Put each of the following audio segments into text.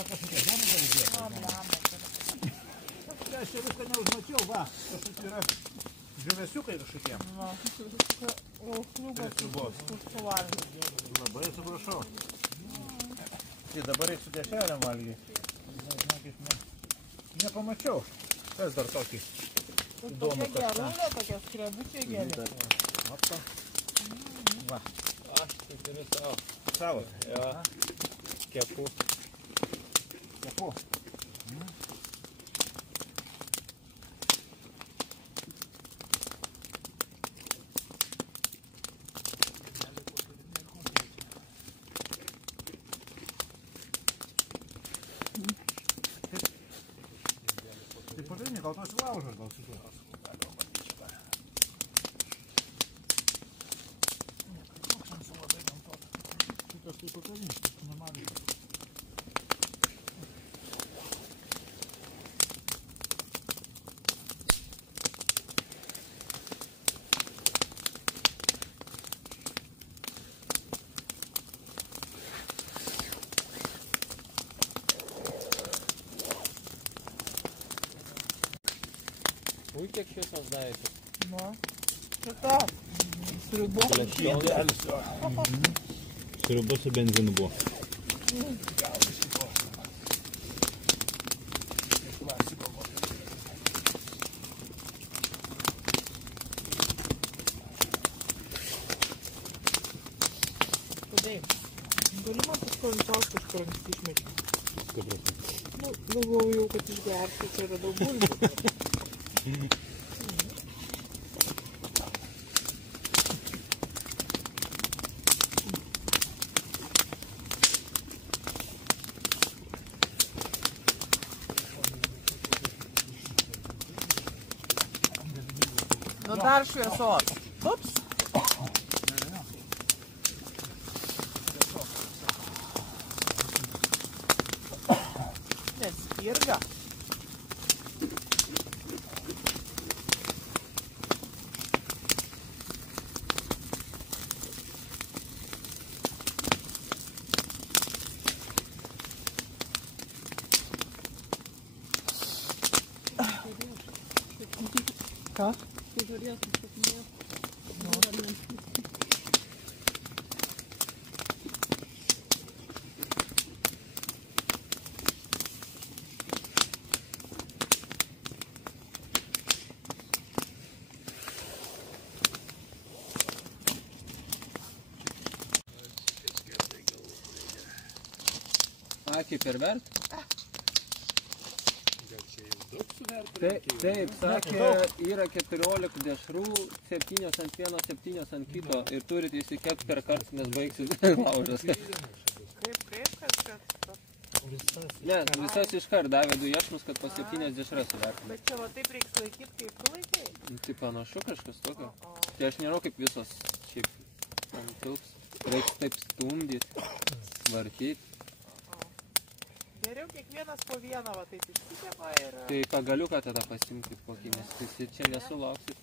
va kažkokia žemė gal įdėti. Aš čia viską neužmačiau, va. Kažkokie yra žuvesiukai kažkokie. Va, laukliukas suvalgyti. Labai atsiprašau. Tai dabar eik su dešrelėm valgyti. Nepamačiau. Kas dar tokį įdomų kažką? Tokia gerulė, tokia skrebučiai geri. Va. Aš tai turiu savo. Savo? Jo. Kepu. Kepu. Tai pagrindinė, gal tos laužas, gal su tuo. Šitas tai pagrindinė, normaliai. Ui, kiek šviesos davėte. Va. Šita. Sriubu. Sriubu su benzinu buvo. Kodėl? Gali man paskolinčiaus kažkur anksti išmėti. Nu, galvojau jau, kad išgerti, čia yra daug bulvių. Nu dar šviesos. Ups. Nespirga. Ką? Tai žodės, užsakinėjau. Akį pervert? Taip, sakė, yra 14 dešrų, 7 ant vieno, 7 ant kito ir turite įsikepti per kartą, nes baigsis laužas. Kaip, kad... Ne, visas iškart davė 2 iešmus, kad po 7 dešras suvertina. Bet čia va taip reiks laikyti, kaip tu laikai? Tai panašu kažkas tokio. Tai aš nežinau, kaip visos šiaip ant tilps. Reiks taip stumdyti, vartyti. Geriau kiekvienas po vieną, va taip išsikepa ir... Tai pagaliuką tada pasimti kokį, nes tai čia nesulauksit.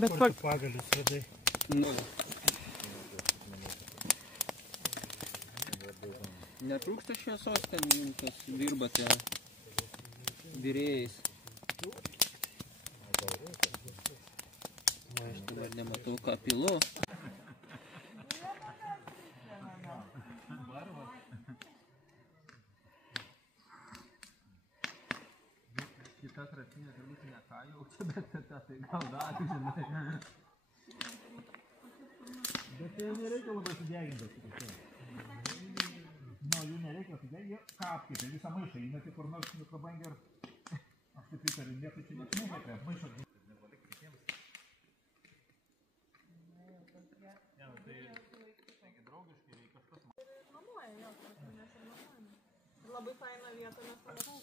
Bet pagalius radai. Nu. Netrūksta šviesos, ten jums dirbate virėjais. Aš dabar nematau, ką pilu. Kita tratinė turbūt ne ką jaučia, bet tai gal dar, žinai. Bet tai nereikia labai sudeginti. Nu, jų nereikia sudeginti, jie kapkite, visą maišą įmeti kur nors mikrobangį ir aš taip įtariu, nieko čia nesmūgėte, maišą. Labai faina vieta, nes panašu.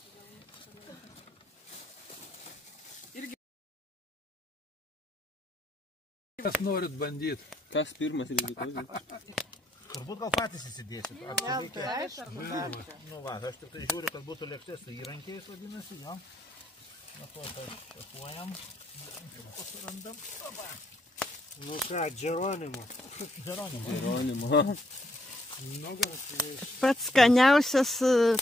Kas norit bandyti? Kas pirmas rizikuosis? Turbūt gal patys įsidėsit. Nu va, aš tik tai žiūriu, kad būtų lėkštė su įrankiais, vadinasi, jo. Na, tuo tai šefuojam. Pasirandam. Nu ką, Džeronimo. Džeronimo. Pats skaniausias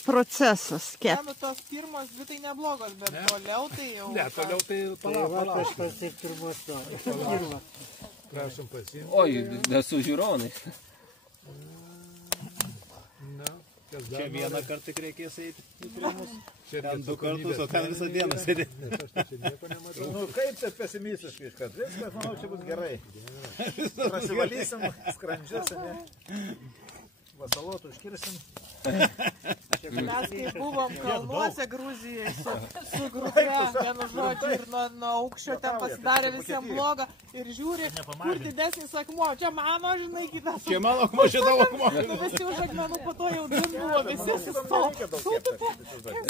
procesas Ne, kepti. nu tos pirmos dvi tai neblogos, bet toliau tai jau... Ne, toliau tai palauk. Aš pasiek pirmos to. Prašom pasiimti. Oi, su žiūronais. Na, kas dar Čia vieną nori? kartą tik reikės eiti į primus. Šiandien Ten 2 kartus, o atsakomybės ten visą dieną sėdė. Nes aš čia nieko nematau. Nu kaip čia pesimistiškai iškart? Viskas, manau, čia bus gerai. Prasivalysim skrandžius, ne? Vasalotų užkirsim. Mes kai buvom kalnuose Gruzijai su grupe, vienu žodžiu, ir nuo aukščio ten pasidarė visiems blogą ir žiūri, kur didesnis akmuo. Čia mano, žinai, kitas. Čia mano akmuo, čia tavo akmuo. Nu visi už akmenų po to jau buvo, visi sustojo. Kaip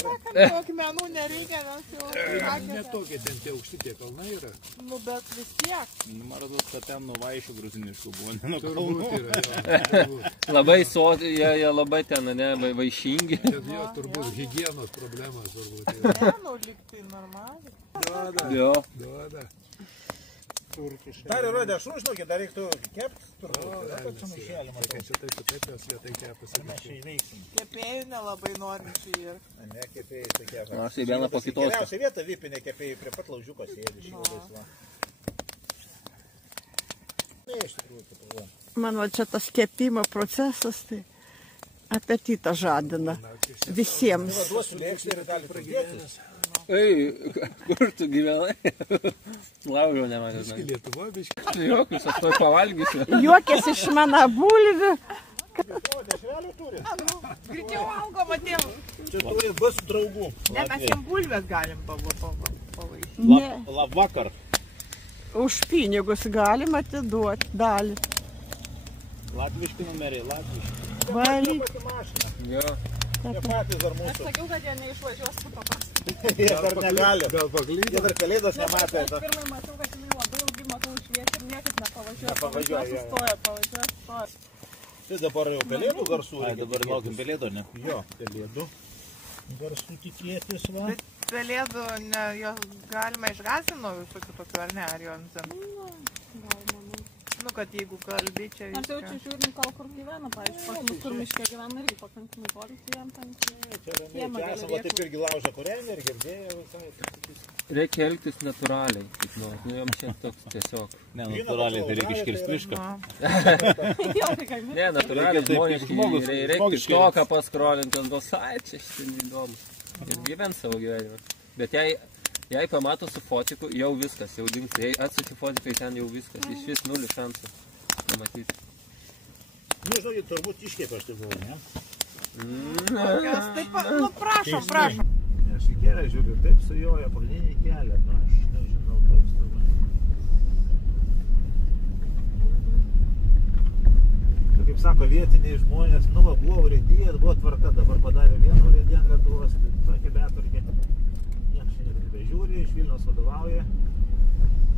sakant, tų akmenų nereikia, nes jau sakėte. Netokie ten tie aukšti tie kalnai yra. Nu bet vis tiek. Man rodos, kad ten nuo vaišių gruziniškų buvo, ne nuo Turbūt kalnų. yra, jo. Turbūt. Labai soti, jie labai ten, ne, vaišingi. Bet jo, turbūt higienos problemas turbūt yra. Ne, nu liktai normaliai. Jo. Duoda. Dar yra dešrų, žinokit, dar reiktų kepti. O, velnias yra. Sakai, šitaip jos vietai kepasi. Mes čia įveiksim. Kepėjų nelabai norinčių ir... Ne, kepėjai tai kepa. Aš tai vieną po kitos. Geriausia vieta vipinė kepėjai prie pat laužiuko sėdi šį laisvą. Ne, iš tikrųjų, tai problema. Man va čia tas kepimo procesas, tai apetitą žadina visiems. Duosiu lėkštę ir gali pradėtis. Ei, kur tu gyvenai? Laužio nematė. Biški Lietuvoje, biški. Jokius, aš to pavalgysiu. Juokės iš mano bulvių. O, dešrelių turi. Greičiau valgom atėjom. Čia turi bus draugų. Ne, mes jiem bulvės galim pavaišyti. Ne, Labvakar. už pinigus galima atiduoti dalį. Latviški numeriai, latviški. Valyk. Pati mašina. Jo. Jie patys dar Aš mūsų. sakiau, kad jie neišvažiuos su paprastai. Jie dar negali. Gal Jie paklydo? dar kalėdos nematė. Pirmai mačiau, kad jinai labai ilgai matau šviesti ir niekas nepavažiuoja. Nepavažiuoja, jo. Sustoja. Tai dabar jau pelėdų garsų. Ai, dabar laukiam pelėdų, ne? Jo, pelėdų. Garsų tikėtis, va. Bet pelėdų, ne, jos galima išgąsdinti nuo visokių tokių, ar ne, ar jo ant zem. Nu, kad jeigu kalbi čia Aš jau viską. čia žiūrim, kur gyvena, pavyzdžiui, pas mus kur miške gyvena irgi pakankamai toli, tai jam ten Čia ramiai. Kiemą Čia gali esame taip irgi laužą kūrenį ir girdėjau visai. Reikia elgtis natūraliai. Kaip nors. Nu, jom čia toks tiesiog. Ne, natūraliai, tai reikia iškirsti mišką. jo, tai ką, Ne, natūraliai, Reikia taip, žmoniškai. žmogus- Reikia žmogiškai. TikToką paskrolinti ant tos, ai, čia šiandien įdomu. Ir gyvent savo gyvenimą. Bet jei pamato su fotiku, jau viskas, jau dings. Jei atsaki fotikai, ten jau viskas. Iš vis 0 šansų. Pamatyti. Nu, žinokit, turbūt iškėpė aš tai buvau, ne? Kokios taip, nu prašom, prašom. Aš į kelią žiūriu, taip sujojo pagrindinį kelią. Na, aš nežinau, kaip stovai. Kaip sako vietiniai žmonės, nu va, buvo urėdijas, buvo tvarka, dabar padarė vieną urėdiją ant Lietuvos, tai tokia betvarkė. Niekas šiandien nebežiūri, iš Vilniaus vadovauja.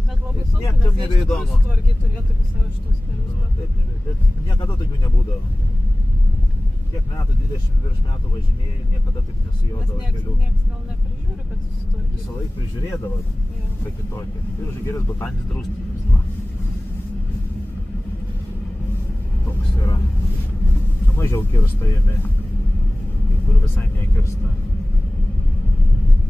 bet labai sunku, niekam nes jie iš nebeįdomu. tikrųjų sutvarkyti turėtų visą šitos kelius. Nu, taip, bet niekada tokių nebūdavo. Kiek metų, 20 virš metų važinėjai, niekada taip Nes nesujodavo kelių. nieks gal neprižiūri, kad susitvarkyti. Visą laiką prižiūrėdavo, Jo. tai kitokia. Ir Žagiris botaninis draustinis. Va. Toks yra. Čia mažiau kirsta jame, kai kur visai nekirsta.